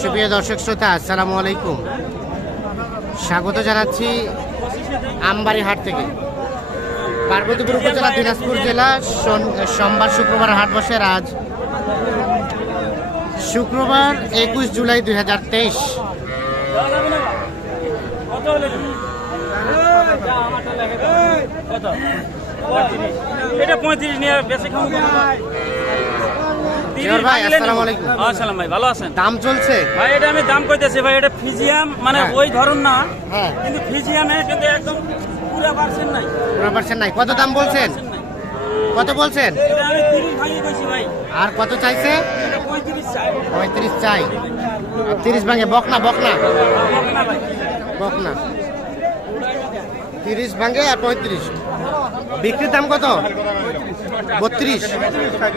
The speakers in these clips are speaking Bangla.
সুপ্রিয় দর্শক শ্রোতা, আসসালামু আলাইকুম। স্বাগত জানাচ্ছি আমবাড়ি হাট থেকে। পার্বতীপুর উপজেলা, দিনাজপুর জেলা সোমবার শুক্রবার হাট বসে আজ শুক্রবার একুশ জুলাই দুই হাজার তেইশ। এটা পঁয়ত্রিশ নিয়ে বেশি ভাই আসসালামু আলাইকুম। আসসালাম ভাই ভালো আছেন? দাম চলছে? ভাই এটা আমি দাম কইতেছি ভাই এটা ফিজিয়াম মানে হ্যাঁ। ওই ধরন না হ্যাঁ। কিন্তু ফিজিয়ামে কিন্তু একদম পুরো পার্সেন্ট নাই। পুরো পার্সেন্ট নাই। কত দাম বলছেন? কত বলছেন? এটা আমি তিরিশ ভাঙিয়ে কইছি ভাই। আর কত চাইছে? এটা পঁয়ত্রিশ চাই। তিরিশ ভাঙে বকনা বকনা। হবে ভাই। বকনা। তিরিশ ভাঙে আর পঁয়ত্রিশ। বিক্রির দাম কত? বত্রিশ।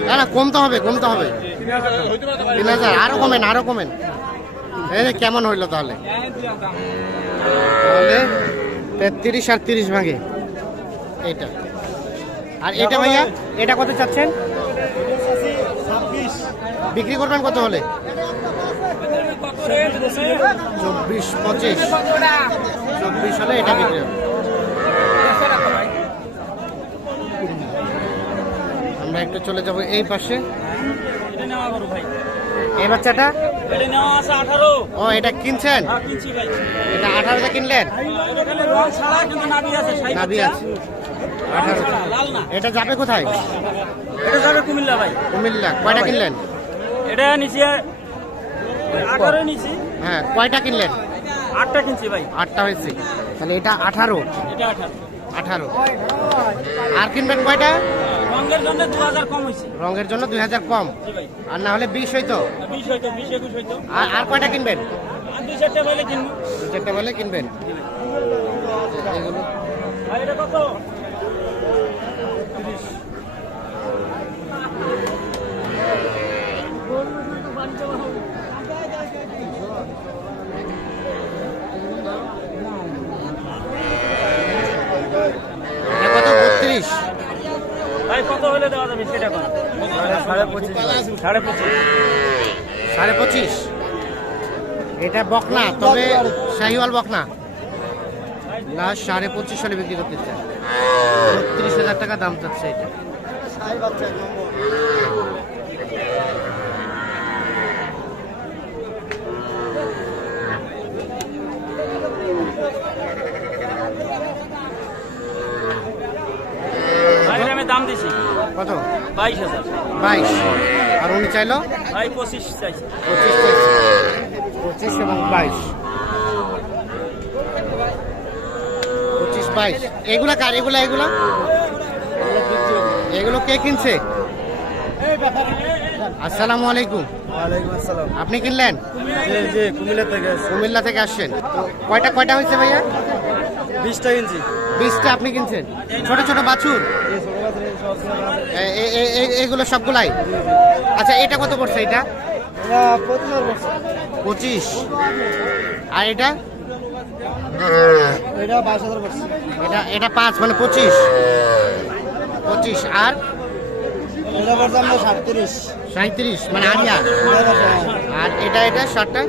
না না, কমতে হবে কমতে হবে। তিন হাজার, আরও কমেন আরও কমেন। এই কেমন হইল তাহলে? তাহলে তেত্রিশ আর তিরিশ ভাঙে। এইটা। আর এটা ভাইয়া, এটা কত চাচ্ছেন? বিক্রি করবেন কত হলে? চব্বিশ, পঁচিশ। চব্বিশ হলে এটা বিক্রি হবে। আমরা একটু চলে যাব এই পাশে। এই বাচ্চাটা? ও এটা কিনছেন? হ্যাঁ এটা আঠারোতে কিনলেন? নাবি আছে এটা যাবে কোথায়? এটা যাবে কুমিল্লা ভাই। কুমিল্লা। কয়টা কিনলেন? এটা নিচে আঠারো নিচি। হ্যাঁ কয়টা কিনলেন? আটটা কিনছি ভাই। আটটা হয়েছে। তাহলে এটা আঠারো। এটা আঠারো। আঠারো। আর কিনবেন কয়টা? রঙের জন্য দু হাজার কম হয়েছে। রঙের জন্য দুই হাজার কম আর না হলে বিশ হইতো? বিশ হইতো বিশ একুশ হইতো। আর আর কয়টা কিনবেন? আর দুই চারটে কিনবো। দু চারটে বলে কিনবেন। এগুলো কত এটা কত বত্রিশ ভাই কত হলে দেওয়া যাবে সেটা কত সাড়ে পঁচিশ সাড়ে পঁচিশ। সাড়ে পঁচিশ? এটা বকনা তবে শাহিওয়াল বকনা। লাস্ট সাড়ে পঁচিশ হলে বিক্রি করতে চায়। বত্রিশ হাজার টাকা দাম চাচ্ছে এটা। দাম দিছি। কত? বাইশ হাজার। বাইশ। আর উনি চাইলো? ভাই পঁচিশ চাইছি। পঁচিশ পঁচিশ এবং বাইশ। পঁচিশ বাইশ। এগুলা কার? এগুলা এগুলা? এগুলো কে কিনছে? আসসালামু আলাইকুম। আপনি কিনলেন? কুমিল্লা থেকে আসছি। থেকে আসছেন। কয়টা কয়টা হয়েছে ভাইয়া? বিশটা ইঞ্চি বিশটা আপনি কিনছেন? ছোট ছোট বাছুর? এগুলো সবগুলাই? আচ্ছা এটা কত পড়ছে এটা? পঁচিশ আর এটা? এটা এটা এটা পাঁচ মানে পঁচিশ। পঁচিশ আর? সাঁত্রিশ। মানে আরিয়া। আর এটা এটা ষাটটা?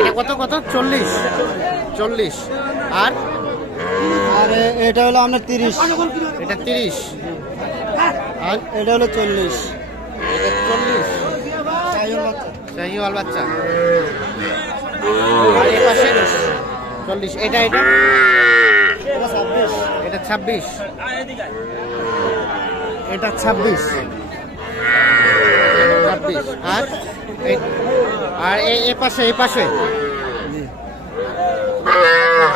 এটা কত কত? চল্লিশ। চল্লিশ। আর? আর এটা হলো আপনার তিরিশ। এটা তিরিশ। আর এটা হলো চল্লিশ। এটা চল্লিশ। শাহিওয়াল বাচ্চা। আর এ পাশে চল্লিশ। এটা এটা? এটা ছাব্বিশ। এটা ছাব্বিশ। ছাব্বিশ। আর এই- আর এ পাশে এ পাশে?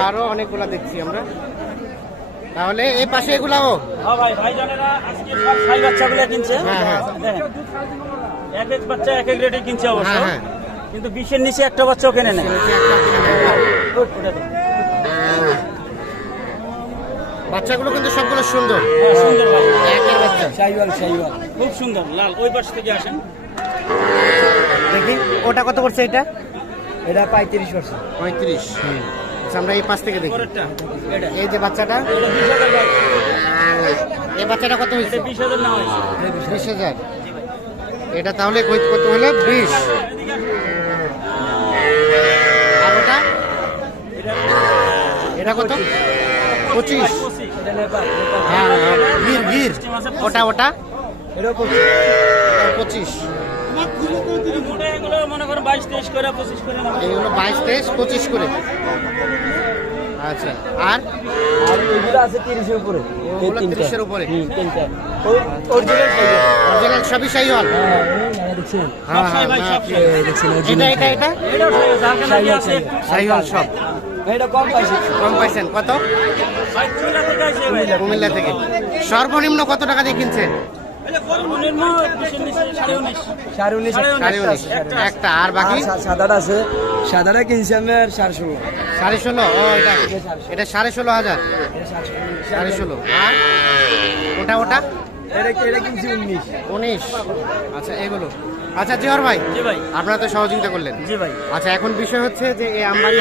আরও অনেকগুলা দেখছি আমরা। তাহলে এই পাশে এগুলাও? হ্যাঁ ভাই ভাইজানেরা আজকে সব ছাই বাচ্চাগুলো কিনছে। হ্যাঁ, হ্যাঁ। এক এক বাচ্চা এক এক রেটে কিনছে অবশ্য। কিন্তু বিশের নিচে একটা বাচ্চাও কেনে নেয় বাচ্চাগুলো কিন্তু সবগুলো সুন্দর। সুন্দর বাচ্চা। খুব সুন্দর লাল। ওই পাশ থেকে আসেন। দেখি ওটা কত করছে এটা? এটা পঁয়ত্রিশ বছর। পঁয়ত্রিশ। আচ্ছা আমরা এই পাশ থেকে দেখি। পরেরটা। এই যে বাচ্চাটা? এই বাচ্চাটা কত হয়েছে? বিশ হাজার বিশ হাজার। এটা তাহলে কত কত হলো? বিশ। আর ওটা? এটা কত? পঁচিশ। হ্যাঁ হ্যাঁ, গির গির। ওটা ওটা? এটা পঁচিশ। এগুলো বাইশ তেইশ পঁচিশ করে। আচ্ছা আর? আর এগুলো আছে তিরিশের উপরে। ওগুলো তিনটা। 30 এর উপরে? অরিজিনাল অরিজিনাল সবই সাই হল এটা এটা এটা। সাই হল সব। কম পাইছেন কত। কুমিল্লা থেকে। সর্বনিম্ন কত টাকা দিয়ে কিনছেন? সাড়ে উনিশ। একটা আর বাকি? আর সাদাটা আছে। সাদাটা কিনছি আমি আর সাড়ে ষোলো। সাড়ে ষোলো? এটা এটা সাড়ে ষোলো। হাজার। সাড়ে ষোলো। আর? ওটা ওটা? এটা এটা কিনছি উনিশ। উনিশ। আচ্ছা এগুলো। আচ্ছা জিহর ভাই। জি ভাই। আপনারা তো সহযোগিতা করলেন। জি ভাই। আচ্ছা এখন বিষয় হচ্ছে যে এই আমবাড়ি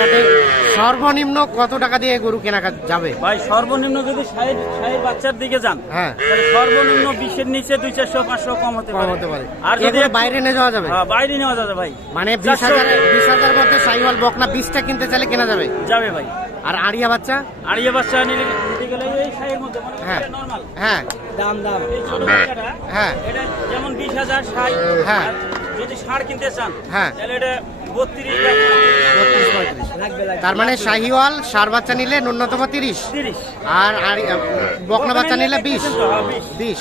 সর্বনিম্ন কত টাকা দিয়ে গরু কেনা যাবে? ভাই সর্বনিম্ন যদি ষাট ষাট বাচ্চার দিকে যান হ্যাঁ। তাহলে সর্বনিম্ন বিশের নিচে দুই চারশো পাঁচশো কম হতে কম পারে। হতে পারে। আর যদি বাইরে নিয়ে যাওয়া যাবে? হ্যাঁ, বাইরে নেওয়া যাবে ভাই। মানে বিশ হাজার বিশ হাজার মধ্যে সাইওয়াল বকনা বিশটা কিনতে চাইলে কেনা যাবে? যাবে ভাই। আর আড়িয়া বাচ্চা? আর ইয়ে বাচ্চা নিলে গেলে এই ষাটের মধ্যে মনে হ্যাঁ। নর্মাল হ্যাঁ। দাম দাম এই ছোট হ্যাঁ এটা যেমন বিশ হাজার ষাট হ্যাঁ। যদি ষাট কিনতে চান হ্যাঁ। তাহলে এটা তার মানে শাহিওয়াল সার বাচ্চা নিলে ন্যূনতম তিরিশ। আর আর বকনা বাচ্চা নিলে বিশ। বিশ।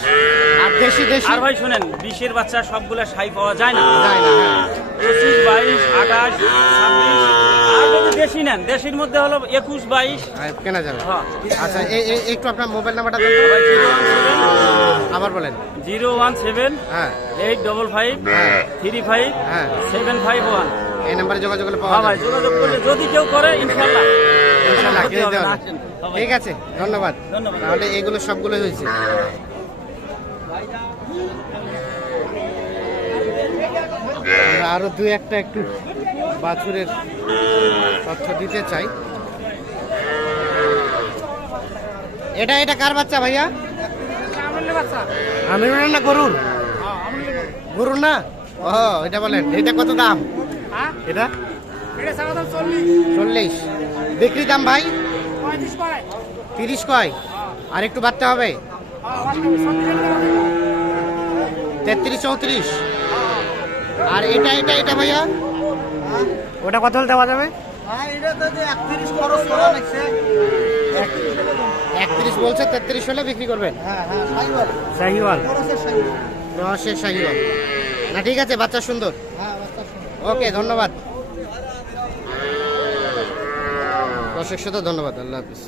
আর দেশি দেশি? আর ভাই শোনেন বিশের বাচ্চা সবগুলো সাই পাওয়া যায় না। যায় না হ্যাঁ। পঁচিশ বাইশ আঠাশ দেশি নেন দেশির মধ্যে হলো একুশ বাইশ। কেনা যাবে। হ্যাঁ। আচ্ছা একটু আপনার মোবাইল নাম্বারটা আবার বলেন। Zero one seven. হ্যাঁ। Eight double five. হ্যাঁ। Three five. হ্যাঁ। Seven five one. এই নাম্বারে যোগাযোগ করলে পাওয়া হ্যাঁ যাবে। যোগাযোগ করলে যদি কেউ করে ইনশাআল্লাহ ক্ষতি কিনে হবে। হ্যাঁ ভাই। ঠিক আছে ধন্যবাদ। তাহলে এগুলো সবগুলো হয়েছে। আরও দুই একটা একটু বাছুরের তথ্য দিতে চাই। এটা এটা কার বাচ্চা ভাইয়া? আমিরুল না গরুর? গরুর না? ও এটা বলেন এটা কত দাম? এটা? চল্লিশ। বিক্রি দাম ভাই? তিরিশ কয়? আর একটু বাড়তে হবে? তেত্রিশ চৌত্রিশ। আর এটা এটা এটা ভাইয়া? ওটা কত হলে দেওয়া যাবে? একত্রিশ বলছে তেত্রিশ হলে বিক্রি করবেন? শাহিওয়াল রসের শাহিওয়াল না ঠিক আছে বাচ্চা সুন্দর। ওকে ধন্যবাদ। দর্শক সাথে ধন্যবাদ আল্লাহ হাফিজ।